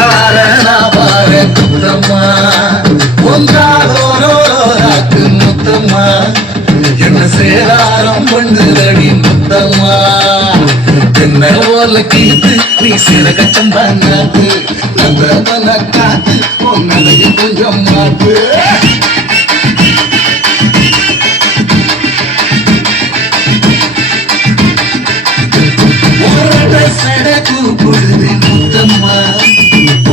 பின்னால நான் பாரு முத்தம்மா ஒன்றாதோராக்கு முத்தம்மா என்ன சேராரம் பண்ணுதடி முத்தம்மா என்ன ஓல கீத்து நீ சிறகச்சம் பண்ணாது நல்ல பண்ண காத்து உன்னையும் கொஞ்சம் மாத்து சடக்கு பொழுது முத்தம்மா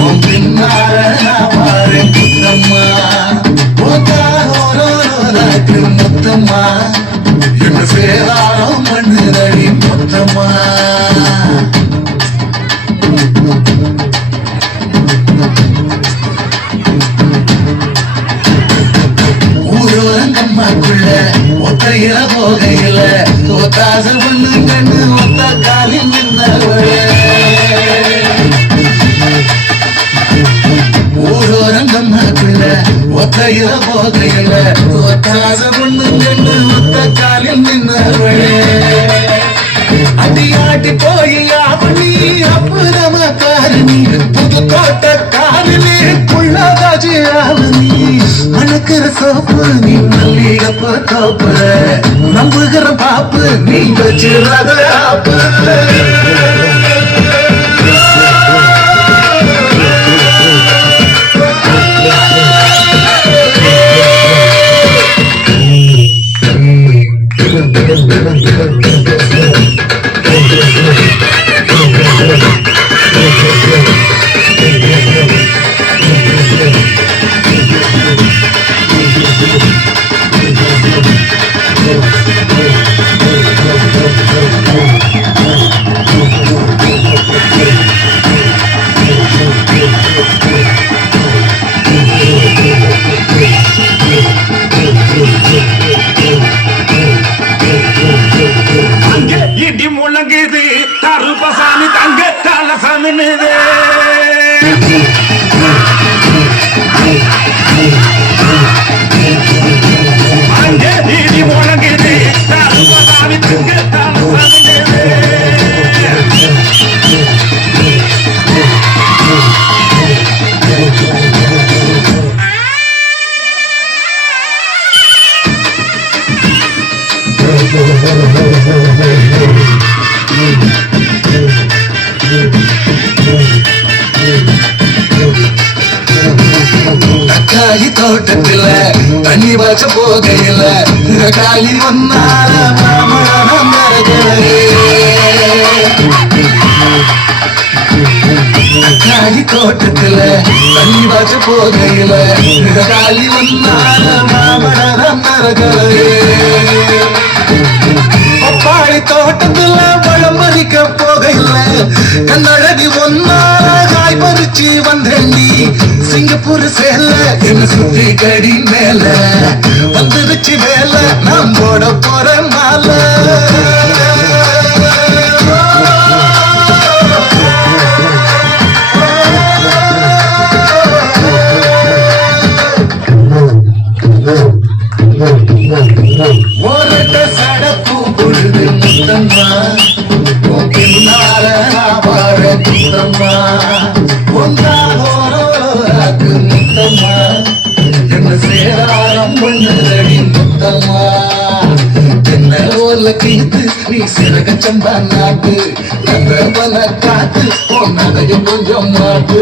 உன் பின்னால நான் பாரு முத்தம்மா ஒன்றாதோராக்கு முத்தம்மா என்ன சேராரம் பண்ணுதடி முத்தம்மா ஊரோரங்கம்மாக்குள்ள ஒத்தையில போகையில ஒத்தாசல் பண்ணு கண்ணு ஒத்த காலில் நின்னவளே ஊரோரங்கம்மாக்குள்ள ஒத்தையில போகையில ஒத்தாசல் பண்ணு கண்ணு ஒத்த காலில் நின்னவளே அடியாட்டி போய் அவனி அப்புறம காரணி புதுக்கோட்டை காலிலே புள்ளதாஜி ஆவணி மணக்கிற சோப்பு நீ மல்லிகப்பு தோப்பு நம்புகிற பாப்பு நீ வச்சிடாத ஆப்பு இடி முழங்குது கருப்பசாமி தங்க தலசாமின்னுது அங்க இடி முழங்குது கருப்பசாமி தங்க தலசாமின்னுது தக்காளி தோட்டத்துல தண்ணி வச்ச போகையில காளி ஒன்னால மாமழம் மரகளே தக்காளி தோட்டத்துல தண்ணி வச்ச போகையில காளி ஒன்னால மாமழம் மரகளே பப்பாளி தோட்டத்துல பழம் பறிக்க போகையில கண்ணழகி ஒன்னால காய் பறிச்சு வந்தேண்டி சிங்கப்பூர் சேல என்ன சுத்தி கடி மேல வந்துருச்சு வேல நான் போட போற மால ஒரட்ட சடப்பு பொழுது முத்தம்மா பின்னால நான் பாட முத்தம்மா ஒன்றாதோராக்கு முத்தம்மா என்ன சேராரம் பண்ணுதடி முத்தம்மா என்ன ஓல கீத்து நீ சிறகச்சம் பண்ணாது நல்ல பல காத்து உன்னதையும் கொஞ்சம் மாத்து